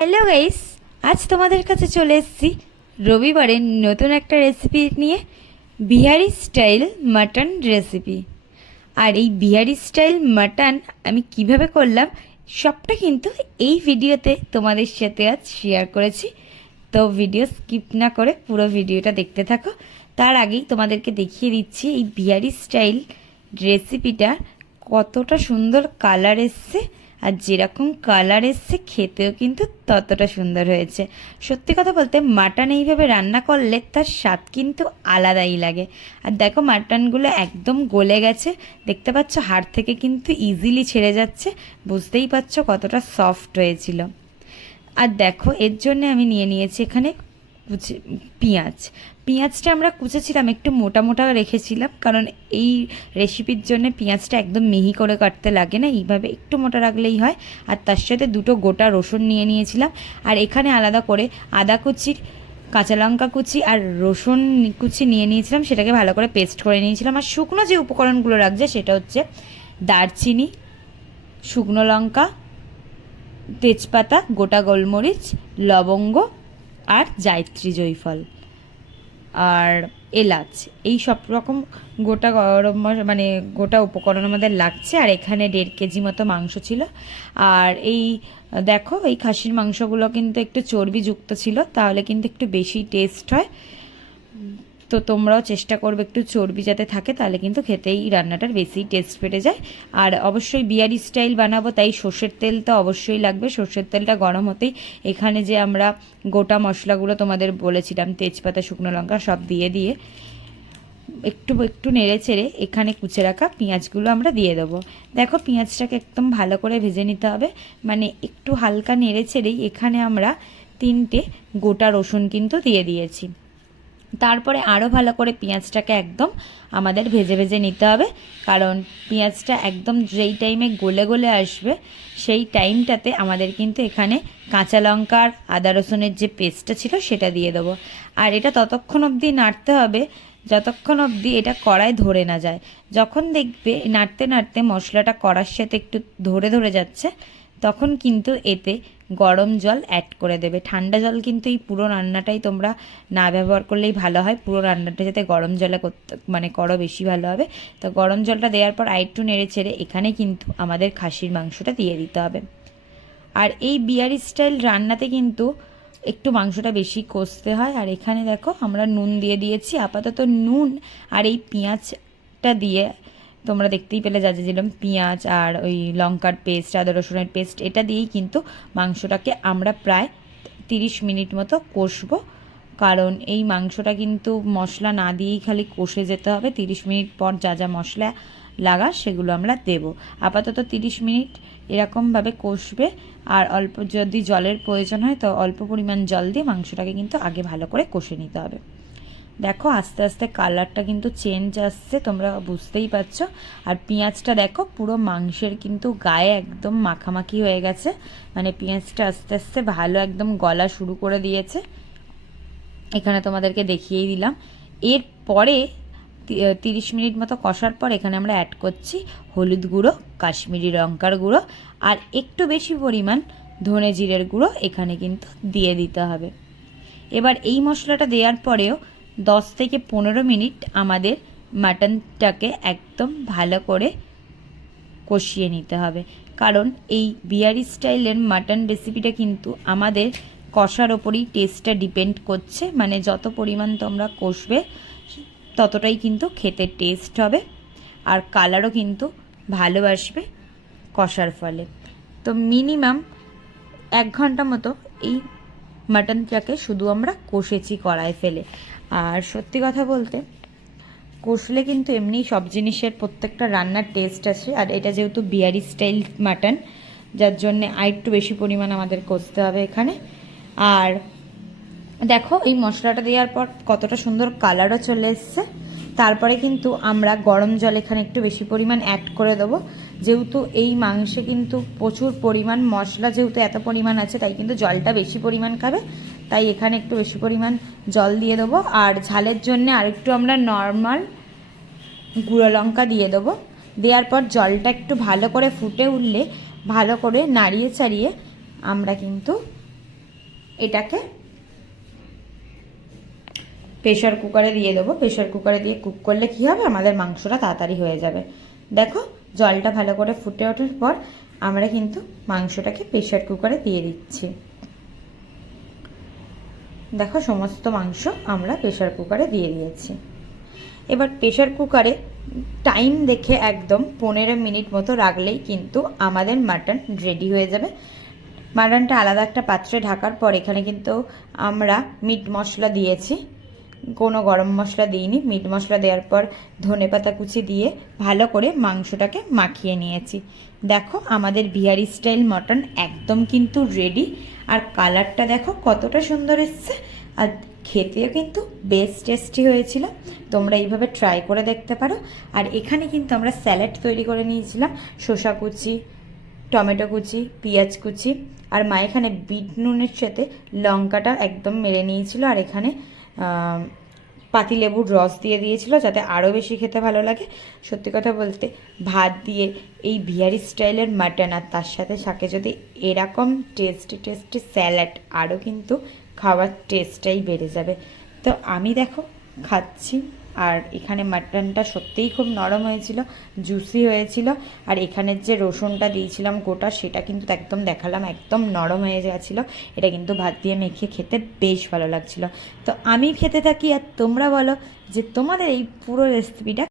Hello guys আজ তোমাদের কাছে চলে এসেছি রবিবারের নতুন একটা রেসিপি নিয়ে বিহারি স্টাইল মাটন রেসিপি আর এই বিহারি স্টাইল মাটন আমি কীভাবে করলাম সবটা কিন্তু এই ভিডিওতে তোমাদের সাথে আজ শেয়ার করেছি। তো ভিডিও স্কিপ না করে পুরো ভিডিওটা দেখতে থাকো। তার আগেই তোমাদেরকে দেখিয়ে দিচ্ছি এই বিহারি স্টাইল রেসিপিটা কতটা সুন্দর কালার এসছে। আর যেরকম কালার এসছে খেতেও কিন্তু ততটা সুন্দর হয়েছে। সত্যি কথা বলতে মাটন এইভাবে রান্না করলে তার স্বাদ কিন্তু আলাদাই লাগে। আর দেখো মাটনগুলো একদম গলে গেছে, দেখতে পাচ্ছ হাড় থেকে কিন্তু ইজিলি ছেড়ে যাচ্ছে, বুঝতেই পারছ কতটা সফট হয়েছিল। আর দেখো এর জন্য আমি নিয়ে নিয়েছি এখানে কুচে, পেঁয়াজ। পেঁয়াজটা আমরা কুচেছিলাম, একটু মোটা মোটা রেখেছিলাম, কারণ এই রেসিপির জন্য পেঁয়াজটা একদম মিহি করে কাটতে লাগে না, এইভাবে একটু মোটা রাখলেই হয়। আর তার সাথে দুটো গোটা রসুন নিয়ে নিয়েছিলাম, আর এখানে আলাদা করে আদা কুচির কাঁচা লঙ্কা কুচি আর রসুন কুচি নিয়ে নিয়েছিলাম, সেটাকে ভালো করে পেস্ট করে নিয়েছিলাম। আর শুকনো যে উপকরণগুলো রাখছে, সেটা হচ্ছে দারচিনি, শুকনো লঙ্কা, তেজপাতা, গোটা গোলমরিচ, লবঙ্গ আর জায়ত্রী জয়ফল আর এলাচ। এই সব রকম গোটা গরম মানে গোটা উপকরণ আমাদের লাগছে, আর এখানে দেড় কেজি মতো মাংস ছিল। আর এই, দেখো, এই খাসির মাংসগুলো কিন্তু একটু চর্বিযুক্ত ছিল, তাহলে কিন্তু একটু বেশি টেস্ট হয়। তো তোমরাও চেষ্টা করবে একটু চর্বি যাতে থাকে, তাহলে কিন্তু খেতেই রান্নাটার বেশি টেস্ট পেটে যায়। আর অবশ্যই বিয়ারি স্টাইল বানাবো, তাই সর্ষের তেল তো অবশ্যই লাগবে। সর্ষের তেলটা গরম হতেই এখানে যে আমরা গোটা মশলাগুলো তোমাদের বলেছিলাম, তেজপাতা, শুকনো লঙ্কা সব দিয়ে দিয়ে, একটু একটু নেড়ে চেড়ে এখানে কুচে রাখা পেঁয়াজগুলো আমরা দিয়ে দেবো। দেখো পেঁয়াজটাকে একদম ভালো করে ভেজে নিতে হবে। মানে একটু হালকা নেড়ে চেড়েই এখানে আমরা তিনটে গোটা রসুন কিন্তু দিয়ে দিয়েছি। তারপরে আরও ভালো করে পেঁয়াজটাকে একদম আমাদের ভেজে ভেজে নিতে হবে। কারণ পেঁয়াজটা একদম যেই টাইমে গলে গলে আসবে, সেই টাইমটাতে আমাদের কিন্তু এখানে কাঁচা লঙ্কার, আদা রসুনের যে পেস্টটা ছিল সেটা দিয়ে দেবো। আর এটা ততক্ষণ অবধি নাড়তে হবে, যতক্ষণ অবধি এটা কড়ায় ধরে না যায়। যখন দেখবে নাড়তে নাড়তে মশলাটা কড়ার সাথে একটু ধরে ধরে যাচ্ছে তখন কিন্তু এতে গরম জল অ্যাড করে দেবে। ঠান্ডা জল কিন্তু এই পুরো রান্নাটাই তোমরা না ব্যবহার করলেই ভালো হয়। পুরো রান্নাটা যাতে গরম জলে করতে মানে করো বেশি ভালো হবে। তো গরম জলটা দেওয়ার পর আরেকটু নেড়ে ছেড়ে এখানে কিন্তু আমাদের খাসির মাংসটা দিয়ে দিতে হবে। আর এই বিয়ারি স্টাইল রান্নাতে কিন্তু একটু মাংসটা বেশি কষতে হয়। আর এখানে দেখো আমরা নুন দিয়ে দিয়েছি। আপাতত নুন আর এই পেঁয়াজটা দিয়ে তোমরা দেখতেই পেলে যা যা দিলাম পেঁয়াজ আর ওই লঙ্কার পেস্ট আদা রসুনের পেস্ট এটা দিয়েই কিন্তু মাংসটাকে আমরা প্রায় তিরিশ মিনিট মতো কষবো। কারণ এই মাংসটা কিন্তু মশলা না দিয়েই খালি কষে যেতে হবে। তিরিশ মিনিট পর যা যা মশলা লাগা সেগুলো আমরা দেব। আপাতত তিরিশ মিনিট এরকমভাবে কষবে। আর অল্প যদি জলের প্রয়োজন হয়, তো অল্প পরিমাণ জল দিয়ে মাংসটাকে কিন্তু আগে ভালো করে কষে নিতে হবে। দেখো, আস্তে আস্তে কালারটা কিন্তু চেঞ্জ আসছে, তোমরা বুঝতেই পারছ। আর পেঁয়াজটা দেখো, পুরো মাংসের কিন্তু গায়ে একদম মাখামাখি হয়ে গেছে। মানে পেঁয়াজটা আস্তে আস্তে ভালো একদম গলা শুরু করে দিয়েছে। এখানে তোমাদেরকে দেখিয়েই দিলাম। এরপরে তিরিশ মিনিট মতো কষার পর এখানে আমরা অ্যাড করছি হলুদ গুঁড়ো, কাশ্মীরি লঙ্কার গুঁড়ো, আর একটু বেশি পরিমাণ ধনে জিরের গুঁড়ো এখানে কিন্তু দিয়ে দিতে হবে। এবার এই মশলাটা দেওয়ার পরেও দশ থেকে পনেরো মিনিট আমাদের মাটনটাকে একদম ভালো করে কষিয়ে নিতে হবে। কারণ এই বিহারি স্টাইলের মাটন রেসিপিটা কিন্তু আমাদের কষার ওপরেই টেস্টটা ডিপেন্ড করছে। মানে যত পরিমাণ তোমরা কষবে, ততটাই কিন্তু খেতে টেস্ট হবে আর কালারও কিন্তু ভালো আসবে কষার ফলে। তো মিনিমাম এক ঘণ্টা মতো এই মাটনটাকে শুধু আমরা কষেছি কড়ায় ফেলে। আর সত্যি কথা বলতে, কষলে কিন্তু এমনি সব জিনিসের প্রত্যেকটা রান্নার টেস্ট আছে। আর এটা যেহেতু বিহারি স্টাইল মাটন যার জন্যে আর একটু বেশি পরিমাণ আমাদের কষতে হবে এখানে। আর দেখো, এই মশলাটা দেওয়ার পর কতটা সুন্দর কালারও চলে এসছে। তারপরে কিন্তু আমরা গরম জল এখানে একটু বেশি পরিমাণ অ্যাড করে দেবো। যেহেতু এই মাংসে কিন্তু প্রচুর পরিমাণ মশলা যেহেতু এত পরিমাণ আছে, তাই কিন্তু জলটা বেশি পরিমাণ খাবে। তাই এখানে একটু বেশি পরিমাণ জল দিয়ে দেবো। আর ঝালের জন্য আরেকটু আমরা নর্মাল গুঁড়ো লঙ্কা দিয়ে দেবো। দেওয়ার পর জলটা একটু ভালো করে ফুটে উঠলে ভালো করে নাড়িয়ে চাড়িয়ে আমরা কিন্তু এটাকে প্রেশার কুকারে দিয়ে দেবো। প্রেশার কুকারে দিয়ে কুক করলে কী হবে? আমাদের মাংসটা তাড়াতাড়ি হয়ে যাবে। দেখো, জলটা ভালো করে ফুটে ওঠার পর আমরা কিন্তু মাংসটাকে প্রেশার কুকারে দিয়ে দিচ্ছি। দেখো, সমস্ত মাংস আমরা প্রেশার কুকারে দিয়ে দিয়েছি। এবার প্রেশার কুকারে টাইম দেখে একদম পনেরো মিনিট মতো রাখলেই কিন্তু আমাদের মাটন রেডি হয়ে যাবে। মাটনটা আলাদা একটা পাত্রে ঢাকার পর এখানে কিন্তু আমরা মিট মশলা দিয়েছি। কোনো গরম মশলা দিইনি। মিট মশলা দেওয়ার পর ধনে পাতা কুচি দিয়ে ভালো করে মাংসটাকে মাখিয়ে নিয়েছি। দেখো আমাদের বিহারি স্টাইল মটন একদম কিন্তু রেডি আর কালারটা দেখো কতটা সুন্দর এসছে। আর খেতেও কিন্তু বেশ টেস্টি হয়েছিল। তোমরা এইভাবে ট্রাই করে দেখতে পারো। আর এখানে কিন্তু আমরা স্যালাড তৈরি করে নিয়েছিলাম। শসা কুচি, টমেটো কুচি, পেঁয়াজ কুচি। আর মা এখানে বিট নুনের সাথে লঙ্কাটা একদম মেরে নিয়েছিল। আর এখানে পাতিলেবুর রস দিয়ে দিয়েছিল যাতে আরও বেশি খেতে ভালো লাগে। সত্যি কথা বলতে, ভাত দিয়ে এই বিহারি স্টাইলের মাটন আর তার সাথে শাকে যদি এরকম টেস্টি টেস্টি স্যালাড আরও কিন্তু খাওয়ার টেস্টটাই বেড়ে যাবে। তো আমি দেখো, খাচ্ছি। আর এখানে মাটনটা সত্যিই খুব নরম হয়েছিল জুসি হয়েছিল। আর এখানের যে রসুনটা দিয়েছিলাম গোটা, সেটা কিন্তু একদম দেখালাম, একদম নরম হয়ে গেছিল। এটা কিন্তু ভাত দিয়ে মেখে খেতে বেশ ভালো লাগছিল। তো আমি খেতে থাকি, আর তোমরা বলো যে তোমাদের এই পুরো রেসিপিটা